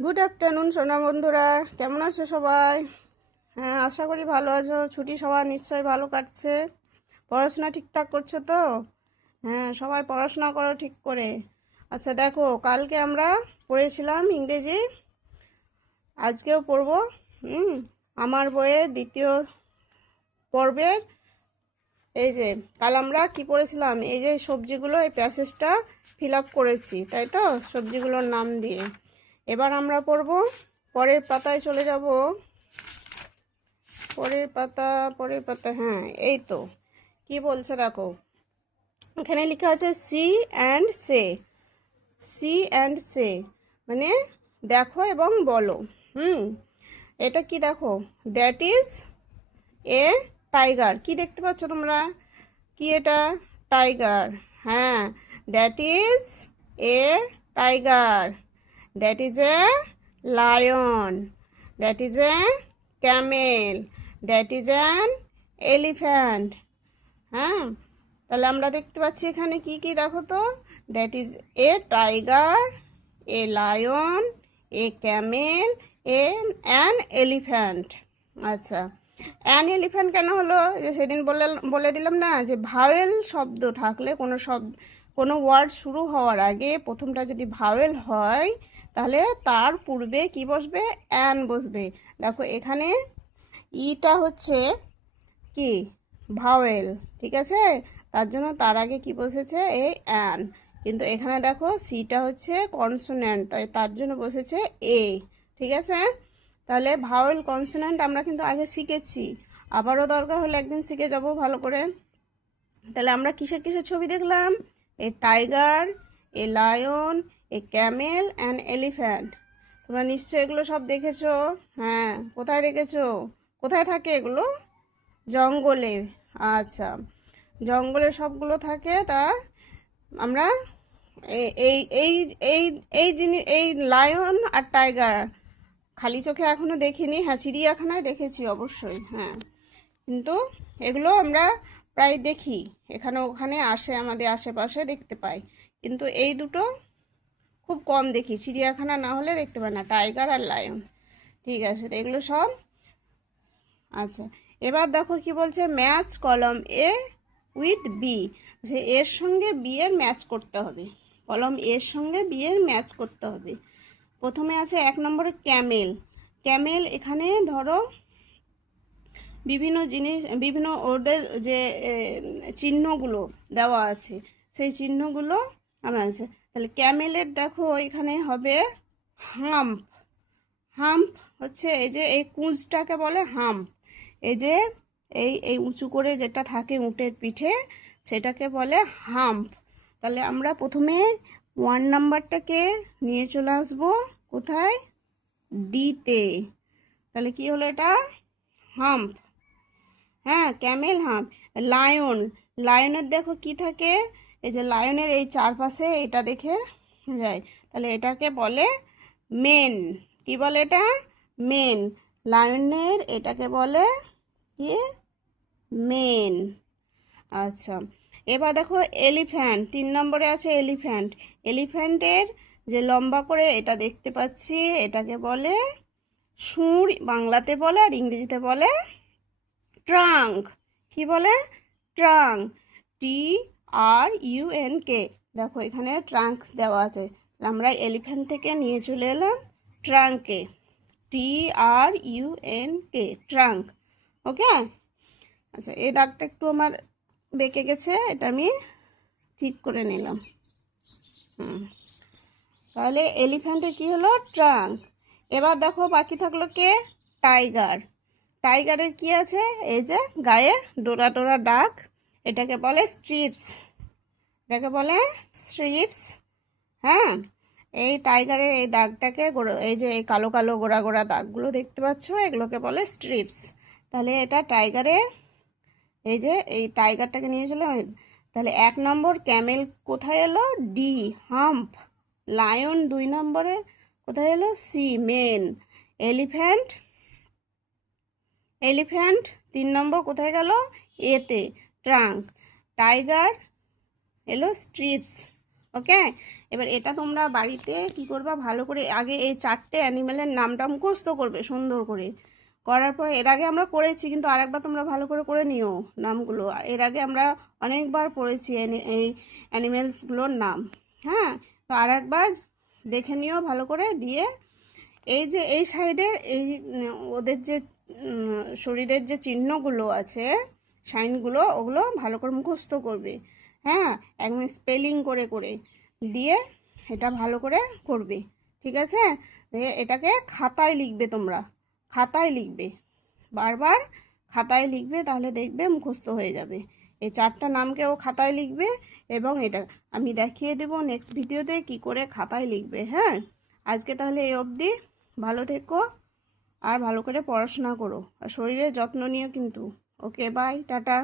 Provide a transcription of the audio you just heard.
Good afternoon সোনা বন্ধুরা, কেমন আছো সবাই? হ্যাঁ, আশা করি ভালো আছো। ছুটি সবার নিশ্চয়ই ভালো কাটছে। পড়াশোনা ঠিকঠাক করছো তো? হ্যাঁ, সবাই পড়াশোনা করো ঠিক করে। আচ্ছা দেখো, কালকে আমরা পড়েছিলাম ইংরেজি, আজকেও পড়বো। হুম আমার বইয়ের দ্বিতীয় পর্বের এই যে কাল আমরা কি পড়েছিলাম, এই যে সবজিগুলো, এই প্যাসেজটা ফিল আপ করেছি, তাই তো, সবজিগুলোর নাম দিয়ে। এবার আমরা পড়বো, পরের পাতায় চলে যাব। পরের পাতা, হ্যাঁ, এই তো কি বলছে দেখো, এখানে লেখা আছে see and say. See and say মানে দেখো এবং বলো। হুম এটা কি দেখো, দ্যাট ইজ এ টাইগার। কি দেখতে পাচ্ছ তোমরা? কি এটা? টাইগার। হ্যাঁ, that is a tiger. That is a lion. That is a Camel. That is an elephant. হ্যাঁ, তাহলে আমরা দেখতে পাচ্ছি এখানে কি কি দেখো তো, that is a tiger, a lion, A Camel, a an elephant. আচ্ছা, অ্যান এলিফ্যান্ট কেন হলো? যে সেদিন বলে দিলাম না, যে ভাওয়েল শব্দ থাকলে কোনো ওয়ার্ড শুরু হওয়ার আগে প্রথমটা যদি ভাওয়েল হয়, তাহলে তার পূর্বে কি বসবে? অ্যান বসবে। দেখো এখানে ইটা হচ্ছে কি? ভাওয়েল, ঠিক আছে? তার জন্য তার আগে কি বসেছে? এই অ্যান। কিন্তু এখানে দেখো সিটা হচ্ছে কনসোন্যান্ট, তাই তার জন্য বসেছে এ। ঠিক আছে, তাহলে ভাওয়েল কনসোন্যান্ট আমরা কিন্তু আগে শিখেছি, আবারও দরকার হলে একদিন শিখে যাব ভালো করে। তাহলে আমরা কিসের কিসের ছবি দেখলাম? A tiger, a lion, A Camel and elephant. তোমরা নিশ্চয়ই এগুলো সব দেখেছো। হ্যাঁ, কোথায় দেখেছো? কোথায় থাকে এগুলো? জঙ্গলে। আচ্ছা, জঙ্গলে সবগুলো থাকে। তা আমরা এই এই এই এই এই জিনিস, এই লায়ন আর টাইগার খালি চোখে এখনো দেখিনি। হ্যাঁ, চিড়িয়াখানায় দেখেছি অবশ্যই, হ্যাঁ, কিন্তু এগুলো আমরা প্রায় দেখি, এখানে ওখানে আসে, আমাদের আশেপাশে দেখতে পাই। কিন্তু এই দুটো খুব কম দেখি, চিড়িয়াখানা না হলে দেখতে পাই না, টাইগার আর লায়ন। ঠিক আছে, তো এগুলো সব। আচ্ছা, এবার দেখো কি বলছে, ম্যাচ কলম এ উইথ বি। যে এর সঙ্গে বি এর ম্যাচ করতে হবে, কলম এর সঙ্গে বি এর ম্যাচ করতে হবে। প্রথমে আছে 1 নম্বরে ক্যামেল। ক্যামেল, এখানে ধরো বিভিন্ন জিনিস, বিভিন্ন ওদের যে চিহ্নগুলো দেওয়া আছে, সেই চিহ্নগুলো আমরা আছে। তাহলে ক্যামেলের দেখো এখানে হবে হাম্প। হাম্প হচ্ছে এই যে এই কুঁজটাকে বলে হাম্প। এই যে এই এই উঁচু করে যেটা থাকে উটের পিঠে, সেটাকে বলে হাম্প। তাহলে আমরা প্রথমে 1 নম্বরটাকে নিয়ে চলে আসবো কোথায়? ডিতে। তাহলে কি হলো এটা? হাম্প। হ্যাঁ, ক্যামেল হাম্প। লায়ন, লায়নের দেখো কি থাকে, এই যে লায়নের এই চারপাশে এটা দেখে যায়, তাহলে এটাকে বলে মেন। কি বলে এটা? মেন। লায়নের এটাকে বলে কি? মেন। আচ্ছা, এবার দেখো এলিফ্যান্ট, 3 নম্বরে আছে এলিফ্যান্ট। এলিফ্যান্টের যে লম্বা করে এটা দেখতে পাচ্ছি, এটাকে বলে শুঁড় বাংলাতে বলে, আর ইংরেজিতে বলে ট্রাঙ্ক। কি বলে? ট্রাঙ্ক। TRUNK। দেখো এখানে ট্রাঙ্ক দেওয়া আছে, আমরা এলিফ্যান্ট থেকে নিয়ে চলে এলাম ট্রাঙ্কে। TRUNK, trunk. ওকে। আচ্ছা, এই দাগটা একটু আমার বেঁকে গেছে, এটা আমি ঠিক করে নিলাম। তাহলে এলিফ্যান্টের কি হলো? ট্রাঙ্ক। এবার দেখো বাকি থাকলো কে? টাইগার। টাইগারের কি আছে? এই যে গায়ে ডোরা ডোরা দাগ, এটাকে বলে স্ট্রিপস। এটাকে বলে স্ট্রিপস। হ্যাঁ, এই টাইগারের এই দাগটাকে, এই যে এই কালো কালো গোড়া গোড়া দাগগুলো দেখতে পাচ্ছ, এগুলোকে বলে স্ট্রিপস। তাহলে এটা টাইগারের, এই যে এই টাইগারটাকে নিয়ে চলে। তাহলে 1 নম্বর ক্যামেল কোথায় এলো? D, hump. লায়ন 2 নম্বরে কোথায় এলো? সি, মেন। এলিফ্যান্ট, এলিফ্যান্ট 3 নম্বর কোথায় গেল? এতে, ট্রাঙ্ক। টাইগার এলো স্ট্রিপস। ওকে, এবার এটা তোমরা বাড়িতে কি করবা, ভালো করে আগে এই 4টে অ্যানিমেলের নামটা মুখস্থ করবে সুন্দর করে। করার পরে এর আগে আমরা করেছি, কিন্তু আরেকবার তোমরা ভালো করে করে নিও নামগুলো। আর এর আগে আমরা অনেকবার পড়েছি এই অ্যানিমেলসগুলোর নাম। হ্যাঁ, তো আরেকবার দেখে নিও ভালো করে। দিয়ে এই যে এই সাইডের এই ওদের যে শরীরের যে চিহ্নগুলো আছে, সাইনগুলো, ওগুলো ভালো করে মুখস্থ করবে। হ্যাঁ, একদম স্পেলিং করে করে দিয়ে এটা ভালো করে করবে, ঠিক আছে? এটাকে খাতায় লিখবে, তোমরা খাতায় লিখবে, বারবার খাতায় লিখবে, তাহলে দেখবে মুখস্থ হয়ে যাবে। এই 4টা নামকেও খাতায় লিখবে, এবং এটা আমি দেখিয়ে দেবো নেক্সট ভিডিওতে কি করে খাতায় লিখবে। হ্যাঁ, আজকে তাহলে এই অবধি, ভালো থেকো আর ভালো করে পড়াশোনা করো, আর শরীরের যত্ন নিও কিন্তু। ওকে, বাই, টাটা।